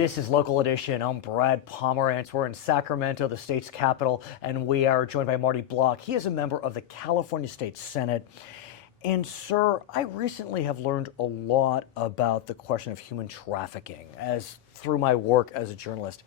This is Local Edition. I'm Brad Pomerance. We're in Sacramento, the state's capital, and we are joined by Marty Block. He is a member of the California State Senate. And, sir, I recently have learned a lot about the question of human trafficking through my work as a journalist.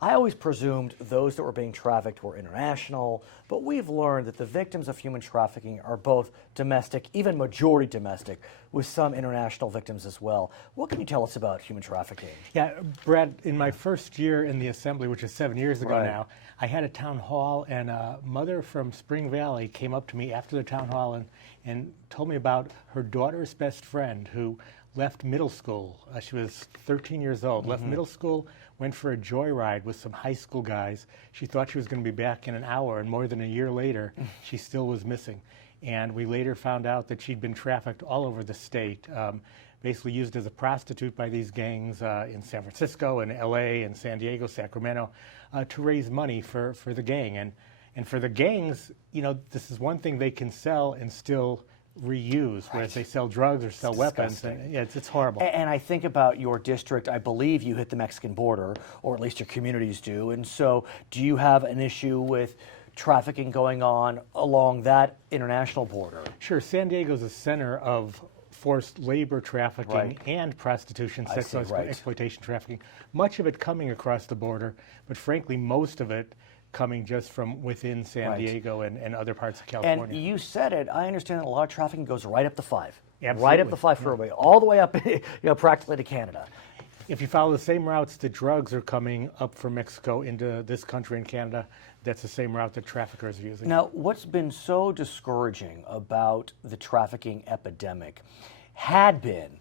I always presumed those that were being trafficked were international, but we've learned that the victims of human trafficking are both domestic, even majority domestic, with some international victims as well. What can you tell us about human trafficking? Yeah, Brad, in my first year in the Assembly, which is 7 years ago now, I had a town hall, and a mother from Spring Valley came up to me after the town hall and told me about her daughter's best friend who left middle school. She was 13 years old, left middle school, went for a joyride with some high school guys. She thought she was going to be back in an hour, and more than a year later, she still was missing. And we later found out that she'd been trafficked all over the state, basically used as a prostitute by these gangs in San Francisco and LA and San Diego, Sacramento, to raise money for the gang. And for the gangs, you know, this is one thing they can sell and still reuse, whereas they sell drugs or sell weapons. And, yeah, it's horrible. And I think about your district. I believe you hit the Mexican border, or at least your communities do. And so do you have an issue with trafficking going on along that international border? Sure. San Diego's a center of forced labor trafficking and prostitution, sex exploitation trafficking. Much of it coming across the border, but frankly, most of it coming just from within San Diego and other parts of California. And you said it. I understand that a lot of trafficking goes right up the 5. Absolutely. Right up the 5 freeway, all the way up, practically to Canada. If you follow the same routes that drugs are coming up from Mexico into this country and Canada, that's the same route that traffickers are using. Now, what's been so discouraging about the trafficking epidemic had been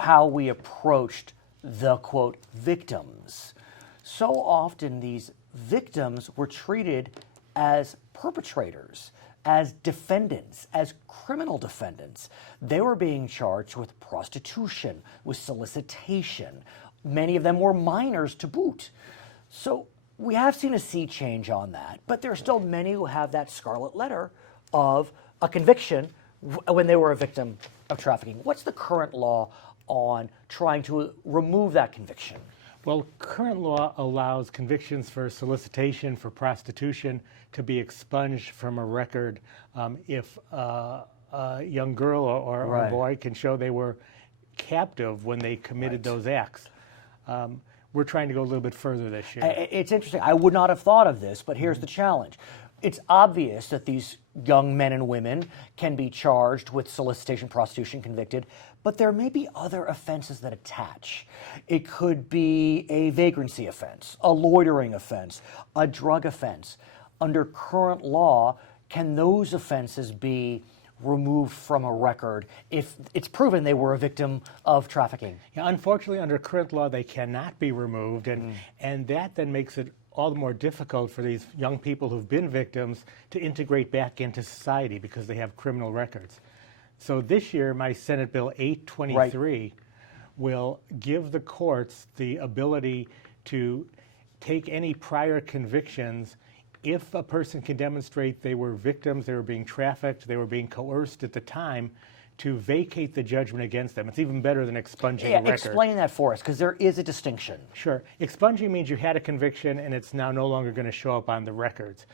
how we approached the, quote, victims. So often these victims were treated as perpetrators, as defendants, as criminal defendants. They were being charged with prostitution, with solicitation. Many of them were minors to boot. So we have seen a sea change on that, but there are still many who have that scarlet letter of a conviction when they were a victim of trafficking. What's the current law on trying to remove that conviction? Well, current law allows convictions for solicitation, for prostitution, to be expunged from a record if a young girl or a boy can show they were captive when they committed those acts. We're trying to go a little bit further this year. It's interesting. I would not have thought of this, but here's the challenge. It's obvious that these young men and women can be charged with solicitation, prostitution, convicted, but there may be other offenses that attach. It could be a vagrancy offense, a loitering offense, a drug offense. Under current law, can those offenses be removed from a record if it's proven they were a victim of trafficking? Yeah, unfortunately, under current law, they cannot be removed, and that then makes it all the more difficult for these young people who've been victims to integrate back into society because they have criminal records. So this year, my Senate Bill 823 will give the courts the ability to take any prior convictions if a person can demonstrate they were victims, they were being trafficked, they were being coerced at the time, to vacate the judgment against them. It's even better than expunging a record. Explain that for us, because there is a distinction. Sure. Expunging means you had a conviction and it's now no longer going to show up on the records.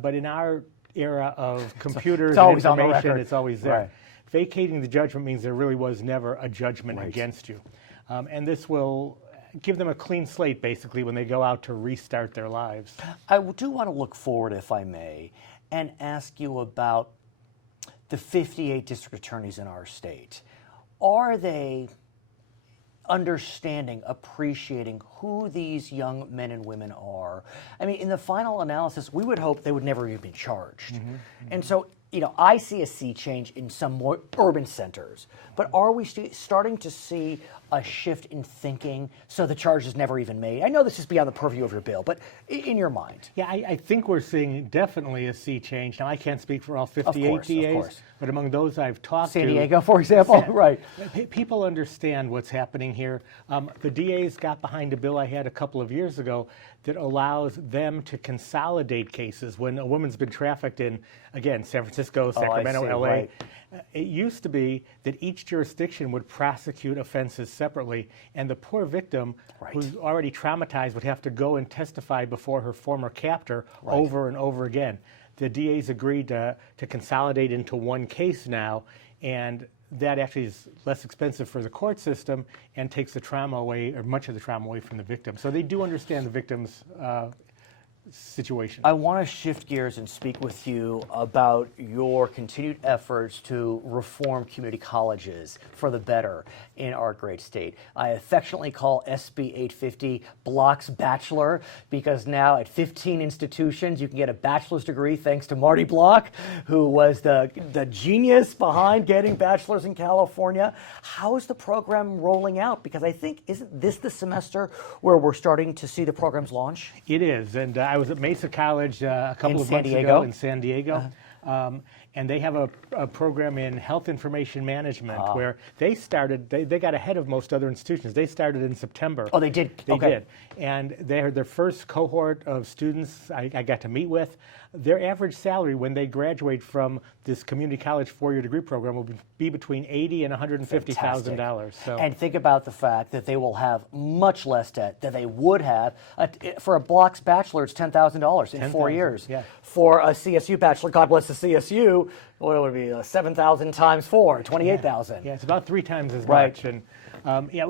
But in our era of computers and information, it's always there. Right. Vacating the judgment means there really was never a judgment against you. And this will give them a clean slate, basically, when they go out to restart their lives. I do want to look forward, if I may, and ask you about the 58 district attorneys in our state. Are they understanding, appreciating who these young men and women are? I mean, in the final analysis, we would hope they would never even be charged. And so, I see a sea change in some more urban centers, but are we starting to see a shift in thinking so the charge is never even made? I know this is beyond the purview of your bill, but in your mind. Yeah, I think we're seeing definitely a sea change. Now, I can't speak for all 58 DAs, but among those I've talked to... San Diego, for example, people understand what's happening here. The DAs got behind a bill I had a couple of years ago that allows them to consolidate cases when a woman's been trafficked in, again, San Francisco, Sacramento, see, LA. right. It used to be that each jurisdiction would prosecute offenses separately, and the poor victim, who's already traumatized, would have to go and testify before her former captor over and over again. The DAs agreed to consolidate into one case now, and that actually is less expensive for the court system and takes the trauma away, or much of the trauma away from the victim. So they do understand the victim's situation. I want to shift gears and speak with you about your continued efforts to reform community colleges for the better in our great state. I affectionately call SB 850 Block's Bachelor, because now at 15 institutions you can get a bachelor's degree thanks to Marty Block, who was the genius behind getting bachelors in California. How is the program rolling out? Because I think, isn't this the semester where we're starting to see the programs launch? It is, and I was at Mesa College a couple of months Diego? ago in San Diego, and they have a program in health information management where they started, they got ahead of most other institutions. They started in September. Oh, they did? They did. And they're their first cohort of students I got to meet with. Their average salary when they graduate from this community college four-year degree program will be between $80,000 and $150,000. So. And think about the fact that they will have much less debt than they would have. For a Block's Bachelor, it's $10,000 in 4 years. Yeah. For a CSU Bachelor, God bless the CSU, what would it be, 7,000 times 4, 28,000. Yeah, it's about 3 times as Right. much. And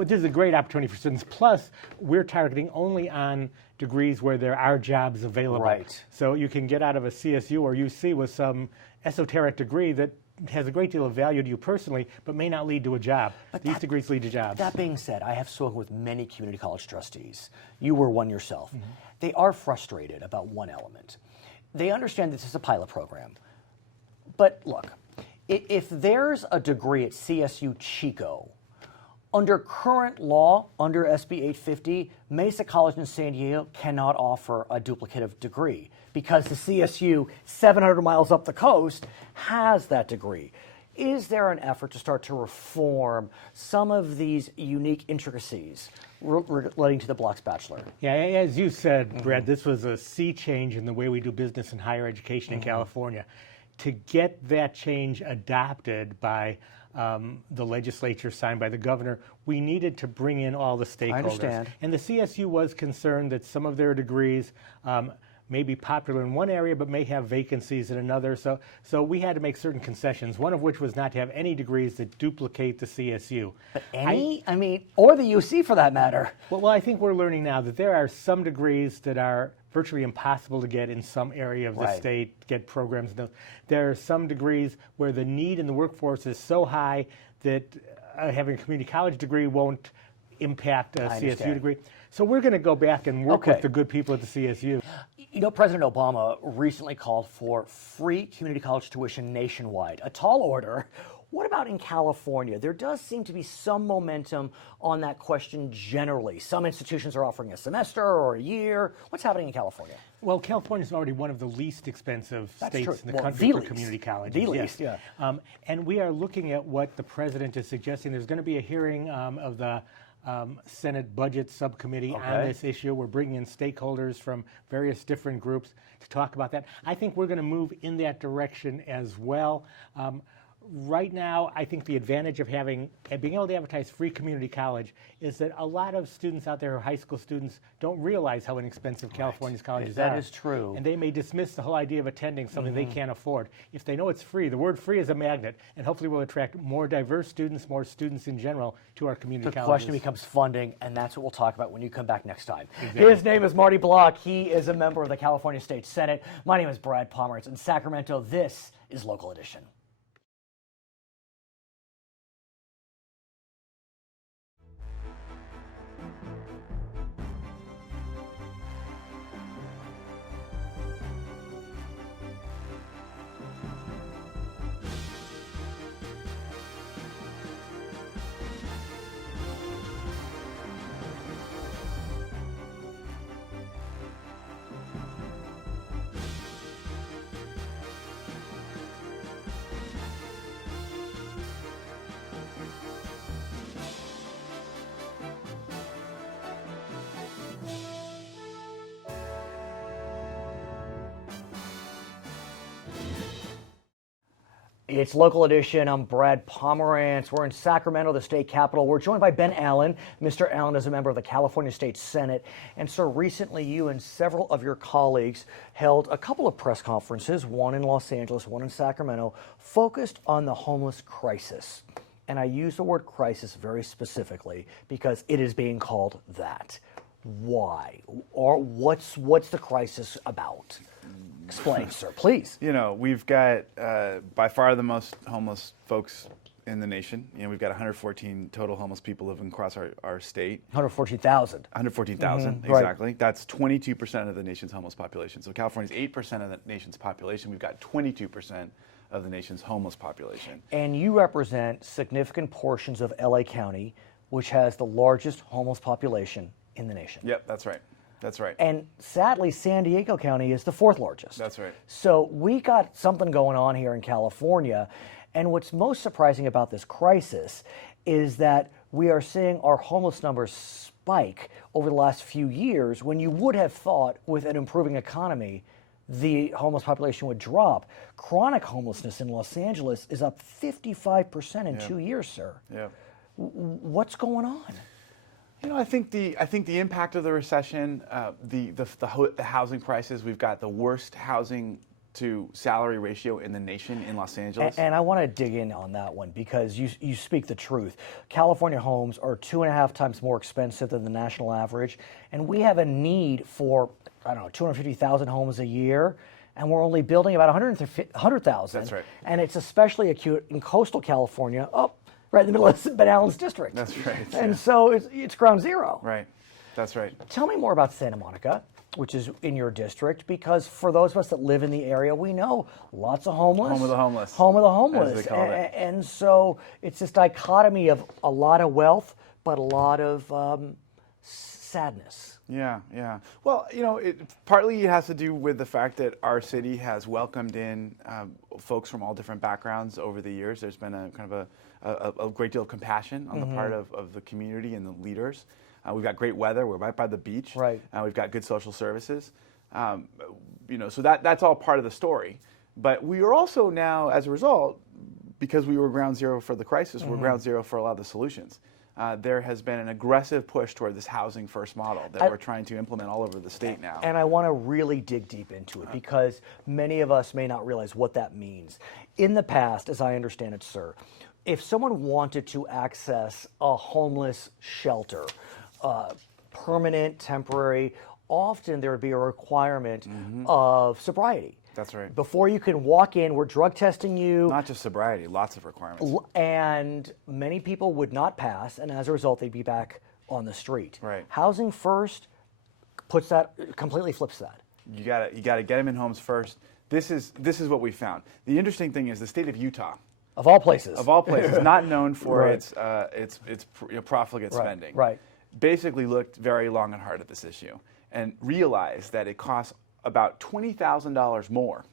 this is a great opportunity for students. Plus, we're targeting only on degrees where there are jobs available. Right. So you can get out of a CSU or UC with some esoteric degree that has a great deal of value to you personally, but may not lead to a job. These degrees lead to jobs. That being said, I have spoken with many community college trustees. You were one yourself. They are frustrated about one element. They understand this is a pilot program. But look, if there's a degree at CSU Chico, under current law, under SB 850, Mesa College in San Diego cannot offer a duplicative degree because the CSU 700 miles up the coast has that degree. Is there an effort to start to reform some of these unique intricacies relating to the Block's Bachelor? Yeah, as you said, Brad, this was a sea change in the way we do business in higher education in California. To get that change adopted by the legislature, signed by the governor, we needed to bring in all the stakeholders. I understand. And the CSU was concerned that some of their degrees may be popular in one area but may have vacancies in another. So we had to make certain concessions, one of which was not to have any degrees that duplicate the CSU. But any? I mean, or the UC for that matter. Well, I think we're learning now that there are some degrees that are virtually impossible to get in some area of the state, get programs. There are some degrees where the need in the workforce is so high that having a community college degree won't impact a CSU degree. So we're going to go back and work with the good people at the CSU. You know, President Obama recently called for free community college tuition nationwide, a tall order. What about in California? There does seem to be some momentum on that question generally. Some institutions are offering a semester or a year. What's happening in California? Well, California is already one of the least expensive states in the Well, country for community colleges. The least, yeah. And we are looking at what the president is suggesting. There's going to be a hearing of the Senate Budget Subcommittee on this issue. We're bringing in stakeholders from various different groups to talk about that. I think we're going to move in that direction as well. Right now, I think the advantage of being able to advertise free community college is that a lot of students out there who are high school students don't realize how inexpensive California's colleges are. That is true. And they may dismiss the whole idea of attending something they can't afford. If they know it's free, the word free is a magnet, and hopefully will attract more diverse students, more students in general, to our community colleges. The question becomes funding, and that's what we'll talk about when you come back next time. Exactly. His name is Marty Block. He is a member of the California State Senate. My name is Brad Pomerance. In Sacramento, this is Local Edition. It's Local Edition. I'm Brad Pomerance. We're in Sacramento, the state capital. We're joined by Ben Allen. Mr. Allen is a member of the California State Senate. And so recently you and several of your colleagues held a couple of press conferences, one in Los Angeles, one in Sacramento, focused on the homeless crisis. And I use the word crisis very specifically because it is being called that. Why? Or what's the crisis about? Explain, sir, please. You know, we've got by far the most homeless folks in the nation. You know, we've got 114 total homeless people living across our state. 114,000. 114,000, exactly. Right. That's 22% of the nation's homeless population. So California's 8% of the nation's population. We've got 22% of the nation's homeless population. And you represent significant portions of LA County, which has the largest homeless population in the nation. Yep, that's right. That's right. And sadly, San Diego County is the fourth largest. That's right. So we got something going on here in California. And what's most surprising about this crisis is that we are seeing our homeless numbers spike over the last few years when you would have thought with an improving economy, the homeless population would drop. Chronic homelessness in Los Angeles is up 55% in 2 years, sir. Yeah. What's going on? You know, I think the impact of the recession, the housing prices. We've got the worst housing to salary ratio in the nation in Los Angeles. And I want to dig in on that one because you speak the truth. California homes are 2.5 times more expensive than the national average, and we have a need for 250,000 homes a year. And we're only building about 100,000. That's right. And it's especially acute in coastal California, right in the middle of Ben Allen's district. That's right. And so it's ground zero. Right. That's right. Tell me more about Santa Monica, which is in your district, because for those of us that live in the area, we know lots of homeless. Home of the homeless. Home of the homeless. As they call it. And so it's this dichotomy of a lot of wealth, but a lot of sadness. Yeah, yeah. Well, you know, partly it has to do with the fact that our city has welcomed in folks from all different backgrounds over the years. There's been a kind of a great deal of compassion on the part of the community and the leaders. We've got great weather. We're right by the beach. Right. We've got good social services. You know, so that's all part of the story. But we are also now, as a result, because we were ground zero for the crisis, we're ground zero for a lot of the solutions. There has been an aggressive push toward this housing first model that we're trying to implement all over the state now. And I want to really dig deep into it because many of us may not realize what that means. In the past, as I understand it, sir, if someone wanted to access a homeless shelter, permanent, temporary, often there would be a requirement of sobriety. That's right. Before you can walk in, we're drug testing you. Not just sobriety, lots of requirements. And many people would not pass, and as a result, they'd be back on the street. Right. Housing first completely flips that. You gotta get them in homes first. This is what we found. The interesting thing is the state of Utah, of all places, not known for Right. its profligate spending. Right. Basically looked very long and hard at this issue and realized that it costs about $20,000 more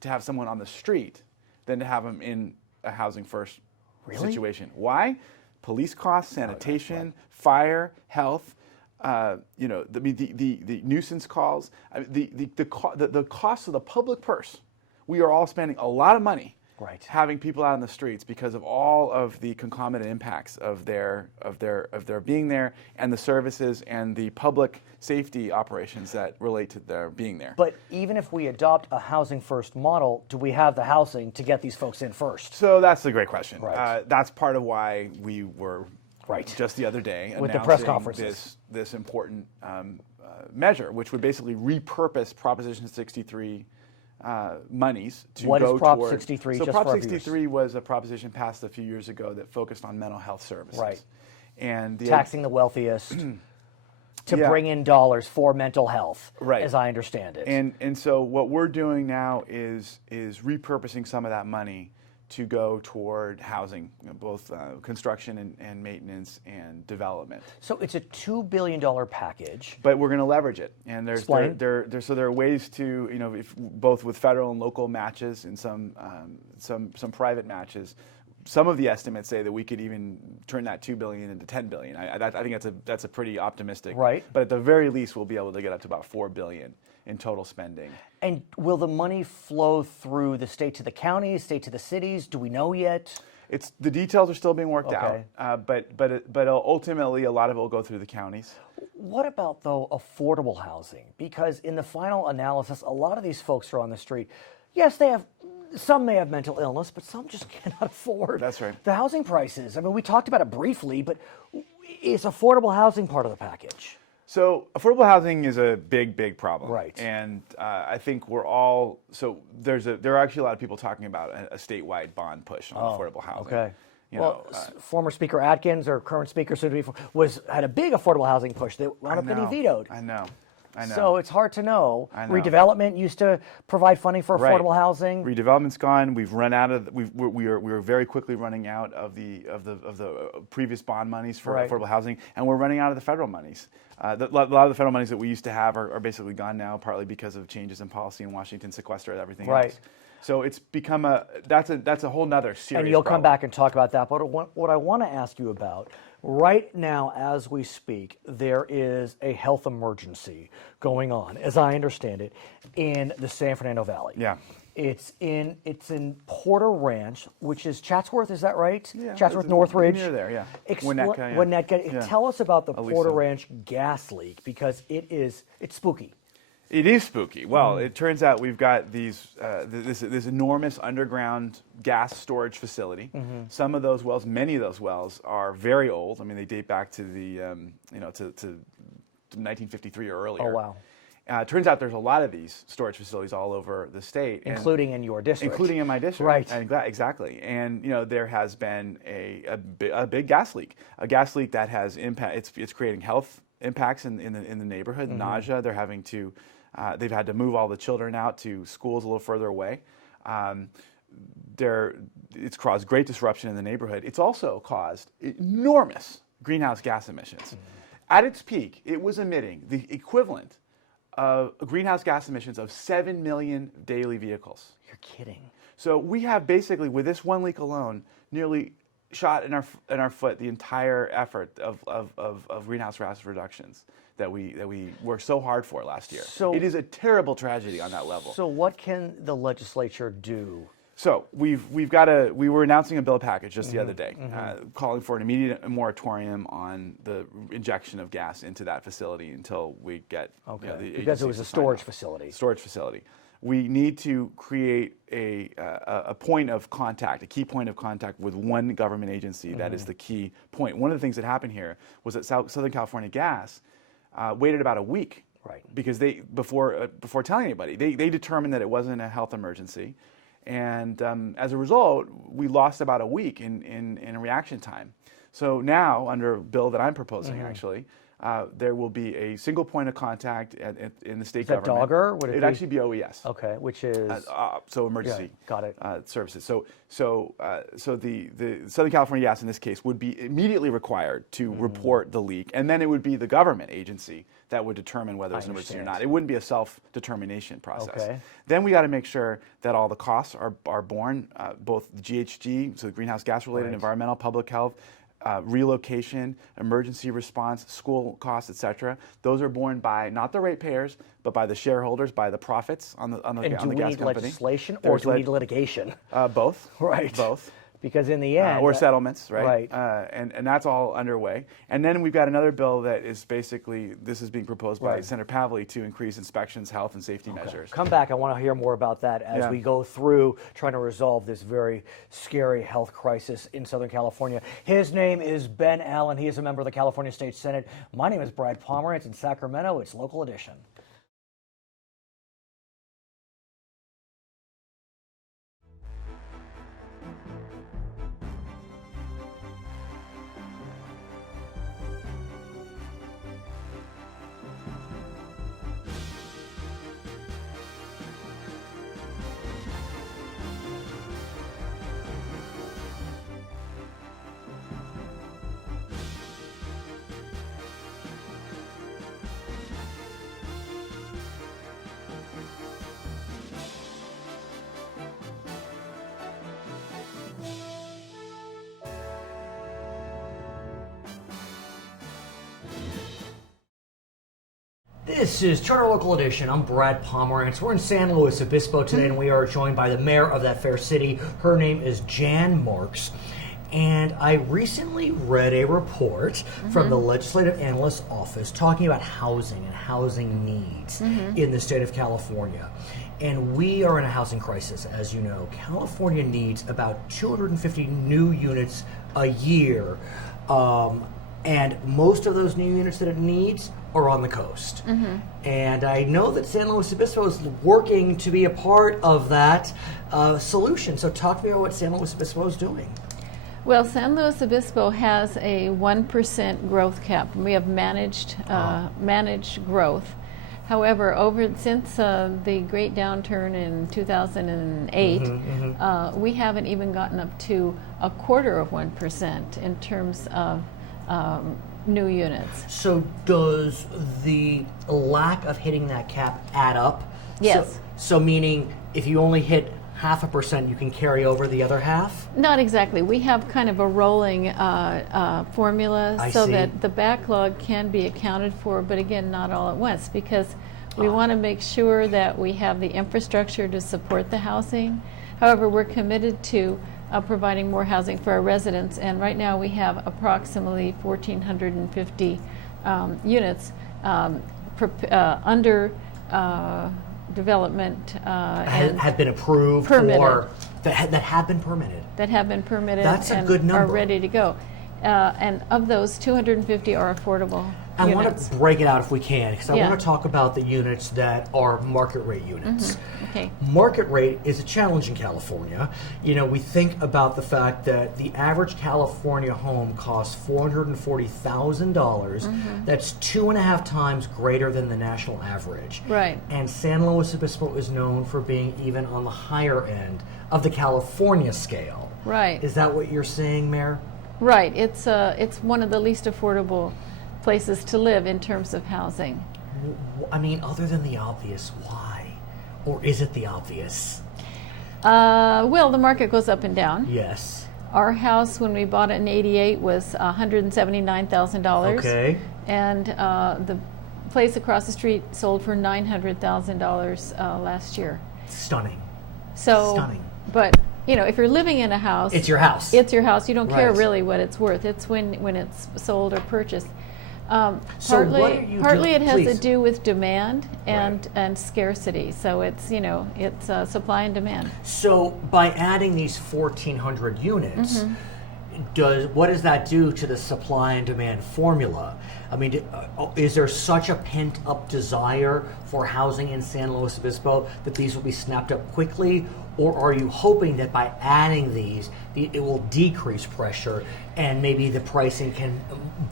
to have someone on the street than to have them in a housing first situation. Why? Police costs, sanitation, fire, health. You know, the nuisance calls, the cost of the public purse. We are all spending a lot of money having people out on the streets because of all of the concomitant impacts of their being there and the services and the public safety operations that relate to their being there. But even if we adopt a housing first model, do we have the housing to get these folks in first? So that's the great question. Right. That's part of why we were just the other day with the press conferences this important measure, which would basically repurpose Proposition 63 monies to what go is Prop toward. 63? So just Prop for 63 was a proposition passed a few years ago that focused on mental health services. Right. And taxing the wealthiest to bring in dollars for mental health, as I understand it. And so what we're doing now is repurposing some of that money to go toward housing, both construction and maintenance and development. So it's a $2 billion package. But we're going to leverage it, and Explain. there are ways to, you know, both with federal and local matches and some private matches. Some of the estimates say that we could even turn that $2 billion into $10 billion. I think that's a pretty optimistic. Right. But at the very least, we'll be able to get up to about $4 billion in total spending. And will the money flow through the state to the counties, state to the cities? Do we know yet? The details are still being worked Okay. out, but ultimately a lot of it will go through the counties. What about, though, affordable housing? Because in the final analysis, a lot of these folks are on the street. Yes, some may have mental illness, but some just cannot afford That's right. the housing prices. I mean, we talked about it briefly, but is affordable housing part of the package? So affordable housing is a big problem. Right. And I think we're all, there are actually a lot of people talking about a statewide bond push on affordable housing. Okay. You Well, know, former Speaker Atkins, or current Speaker soon to be, had a big affordable housing push that wound up getting vetoed. I know. So it's hard to know. I know. Redevelopment used to provide funding for affordable housing. Redevelopment's gone. We've run out of. We are very quickly running out of the previous bond monies for affordable housing, and we're running out of the federal monies. A lot of the federal monies that we used to have are basically gone now, partly because of changes in policy in Washington, sequestered everything else. So it's become that's a whole nother serious. And you'll problem. come back and talk about that. But what I want to ask you about, right now as we speak, there is a health emergency going on, as I understand it, in the San Fernando Valley. Yeah. It's in Porter Ranch, which is Chatsworth, is that right? Yeah, Chatsworth, it's Northridge. near there, yeah. Winnetka, yeah. Winnetka. Yeah. Tell us about the Aliso. Porter Ranch gas leak, because it's spooky. It is spooky. Well, it turns out we've got this enormous underground gas storage facility. Some of those wells, many of those wells, are very old. I mean, they date back to the to 1953 or earlier. Oh, wow. Turns out there's a lot of these storage facilities all over the state, Including in your district. including in my district. Right. And exactly. And there has been a big gas leak. A gas leak that has impact. It's creating health impacts in the neighborhood. Nausea. They're having to. They've had to move all the children out to schools a little further away. It's caused great disruption in the neighborhood. It's also caused enormous greenhouse gas emissions. At its peak, it was emitting the equivalent of greenhouse gas emissions of 7 million daily vehicles. You're kidding. So we have basically, with this one leak alone, nearly shot in our foot the entire effort of greenhouse gas reductions that we worked so hard for last year. So it is a terrible tragedy on that level. So what can the legislature do? So we were announcing a bill package just the other day, calling for an immediate moratorium on the injection of gas into that facility until we get the Because it was a storage facility. Storage facility. We need to create a point of contact, a key point of contact with one government agency. That is the key point. One of the things that happened here was that Southern California Gas waited about a week, because before telling anybody, they determined that it wasn't a health emergency. And as a result, we lost about a week in reaction time. So now, under a bill that I'm proposing, actually, there will be a single point of contact in the state government. Is that DOGR? Would it It'd actually be OES. Okay, which is So emergency got it. Services. So the Southern California Gas in this case would be immediately required to report the leak, and then it would be the government agency that would determine whether it's an emergency or not. It wouldn't be a self-determination process. Okay. Then we got to make sure that all the costs are borne, both the GHG, so the greenhouse gas related, environmental, public health, relocation, emergency response, school costs, etc. Those are borne by not the ratepayers, but by the shareholders, by the profits on the gas company. And do we need legislation or do we need litigation? Both. Right. Both. Because in the end, or settlements, right? Right. And that's all underway. And then we've got another bill that is basically, this is being proposed by Senator Pavley to increase inspections, health and safety measures. come back. I want to hear more about that as we go through trying to resolve this very scary health crisis in Southern California. His name is Ben Allen. He is a member of the California State Senate. My name is Brad Pomerance in Sacramento. It's Local Edition. This is Turner Local Edition. I'm Brad Pomerance. We're in San Luis Obispo today, and we are joined by the mayor of that fair city. Her name is Jan Marx. And I recently read a report from the Legislative Analyst's Office talking about housing and housing needs in the state of California. And we are in a housing crisis, as you know. California needs about 250 new units a year. And most of those new units that it needs are on the coast. And I know that San Luis Obispo is working to be a part of that solution. So talk to me about what San Luis Obispo is doing. Well, San Luis Obispo has a 1% growth cap. We have managed growth. However, since the great downturn in 2008, we haven't even gotten up to 1/4% in terms of new units. So does the lack of hitting that cap add up? Yes. So meaning if you only hit 0.5%, you can carry over the other half? Not exactly. We have kind of a rolling formula so that the backlog can be accounted for, but again, not all at once, because we want to make sure that we have the infrastructure to support the housing. However, we're committed to providing more housing for our residents, and right now we have approximately 1,450 units under development and have been approved permitted. Or that have been permitted. That have been permitted. That's a and good number. Are ready to go. And of those, 250 are affordable I units. want to break it out if we can, because I Yeah. want to talk about the units that are market rate units. Okay. Market rate is a challenge in California. You know, we think about the fact that the average California home costs $440,000. That's 2.5 times greater than the national average. Right. And San Luis Obispo is known for being even on the higher end of the California scale. Right. Is that what you're saying, Mayor? Right. It's one of the least affordable places to live in terms of housing. I mean, other than the obvious, why? Or is it the obvious? Well, the market goes up and down. Yes. Our house, when we bought it in '88, was $179,000. Okay. And the place across the street sold for $900,000 last year. Stunning. So, Stunning. But you know, if you're living in a house, It's your house. It's your house. You don't care Right. really what it's worth. It's when it's sold or purchased. So Partly, what are you partly doing- it has please. to do with demand and Right. and scarcity. So it's supply and demand. So by adding these 1,400 units, Mm-hmm. what does that do to the supply and demand formula? I mean, is there such a pent-up desire for housing in San Luis Obispo that these will be snapped up quickly? Or are you hoping that by adding these, it will decrease pressure and maybe the pricing can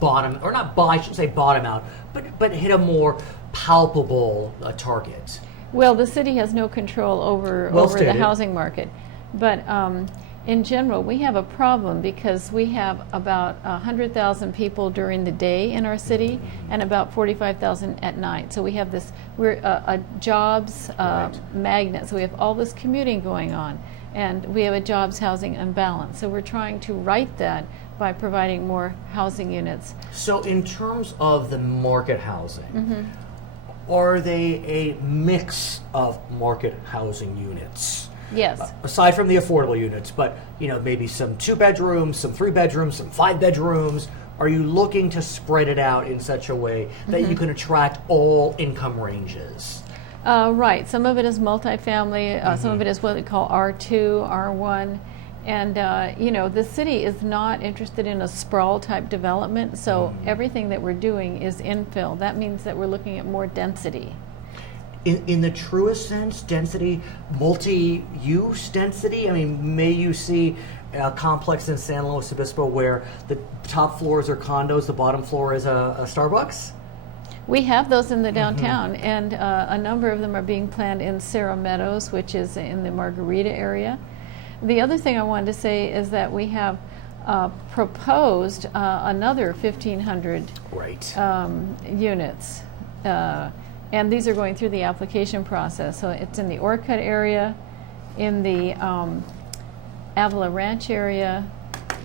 bottom, or not, I shouldn't say bottom out, but hit a more palpable target? Well, the city has no control over Well the stated. housing market, but in general, we have a problem because we have about 100,000 people during the day in our city and about 45,000 at night. So we have this, we're a jobs magnet. So we have all this commuting going on, and we have a jobs housing imbalance. So we're trying to right that by providing more housing units. So in terms of the market housing, are they a mix of market housing units? Yes. Aside from the affordable units, but maybe some 2 bedrooms, some 3 bedrooms, some 5 bedrooms. Are you looking to spread it out in such a way that you can attract all income ranges? Right. Some of it is multifamily. Some of it is what we call R2, R1. And, the city is not interested in a sprawl type development. So everything that we're doing is infill. That means that we're looking at more density. In the truest sense, density, multi-use density? I mean, may you see a complex in San Luis Obispo where the top floors are condos, the bottom floor is a Starbucks? We have those in the downtown, and a number of them are being planned in Cerro Meadows, which is in the Margarita area. The other thing I wanted to say is that we have proposed another 1,500 Right. Units. And these are going through the application process. So it's in the Orcutt area, in the Avila Ranch area,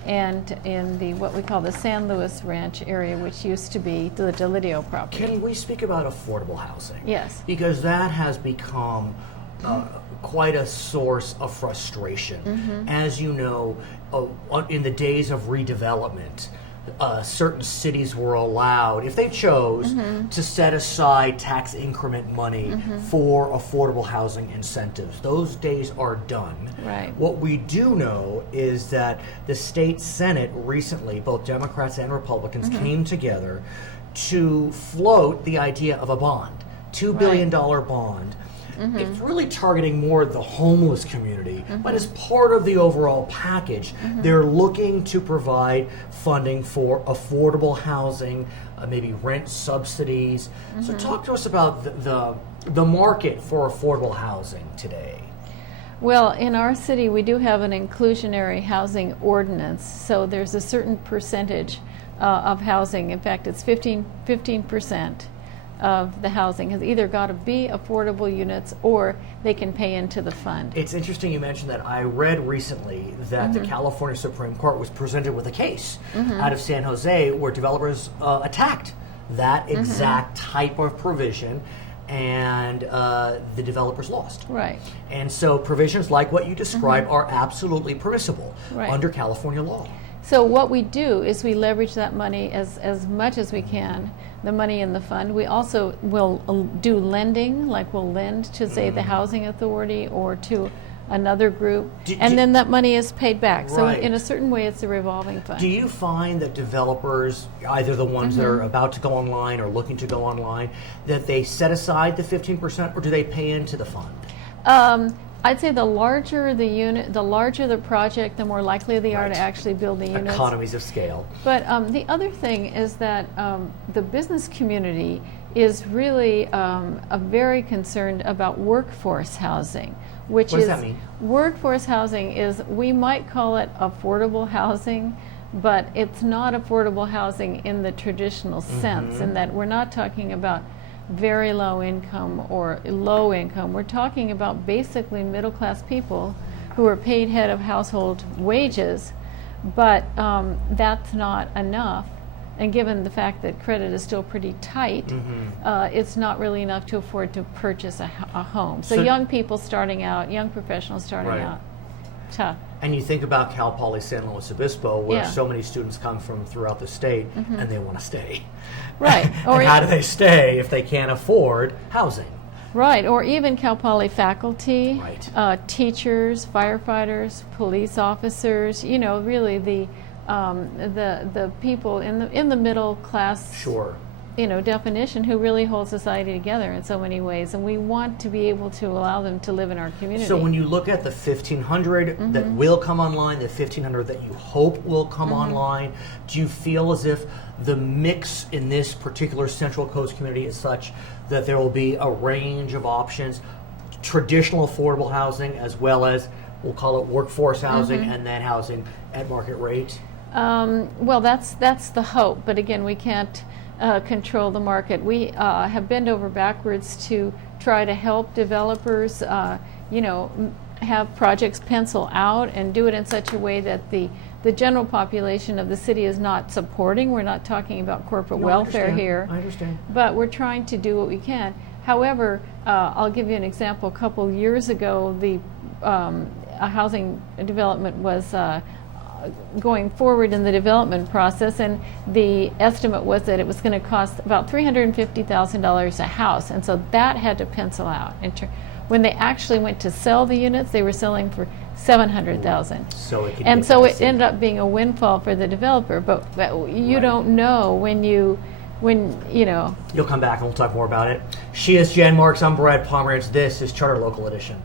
and in the what we call the San Luis Ranch area, which used to be the Delidio property. Can we speak about affordable housing? Yes. Because that has become quite a source of frustration. As you know, in the days of redevelopment, certain cities were allowed, if they chose, to set aside tax increment money for affordable housing incentives. Those days are done. Right. What we do know is that the state Senate recently, both Democrats and Republicans, came together to float the idea of a bond, $2 billion bond. It's really targeting more the homeless community, but as part of the overall package, they're looking to provide funding for affordable housing, maybe rent subsidies. So talk to us about the market for affordable housing today. Well, in our city, we do have an inclusionary housing ordinance, so there's a certain percentage of housing. In fact, it's 15% of the housing has either got to be affordable units or they can pay into the fund. It's interesting you mentioned that. I read recently that the California Supreme Court was presented with a case out of San Jose where developers attacked that exact type of provision, and the developers lost. Right. And so provisions like what you described are absolutely permissible under California law. So what we do is we leverage that money as much as we can, the money in the fund. We also will do lending, like we'll lend to, say, the Housing Authority or to another group, and then that money is paid back. So in a certain way, it's a revolving fund. Do you find that developers, either the ones that are about to go online or looking to go online, that they set aside the 15% or do they pay into the fund? I'd say the larger the unit, the larger the project, the more likely they are to actually build the units. Economies of scale. But the other thing is that the business community is really very concerned about workforce housing, which What is does that mean? Workforce housing is, we might call it affordable housing, but it's not affordable housing in the traditional sense, in that we're not talking about very low income or low income. We're talking about basically middle class people who are paid head of household wages, but that's not enough. And given the fact that credit is still pretty tight, it's not really enough to afford to purchase a home. So young people starting out, young professionals starting out, tough. And you think about Cal Poly San Luis Obispo, where Yeah. so many students come from throughout the state, and they want to stay. Right. And how do they stay if they can't afford housing? Right, or even Cal Poly faculty, Right. teachers, firefighters, police officers. You know, really the people in the middle class. Sure. You know, definition, who really hold society together in so many ways, and we want to be able to allow them to live in our community. So when you look at the 1,500 that will come online, the 1,500 that you hope will come online, do you feel as if the mix in this particular Central Coast community is such that there will be a range of options, traditional affordable housing as well as, we'll call it workforce housing, and then housing at market rate? Well, that's the hope, but again, we can't control the market. We have bent over backwards to try to help developers, have projects pencil out and do it in such a way that the general population of the city is not supporting. We're not talking about corporate welfare here. I understand. But we're trying to do what we can. However, I'll give you an example. A couple years ago, a housing development was going forward in the development process, and the estimate was that it was going to cost about $350,000 a house, and so that had to pencil out. When they actually went to sell the units, they were selling for $700,000. So it and so it ended up being a windfall for the developer. But you don't know when you know. You'll come back and we'll talk more about it. She is Jen Marks. I'm Brad Pomerance. This is Charter Local Edition.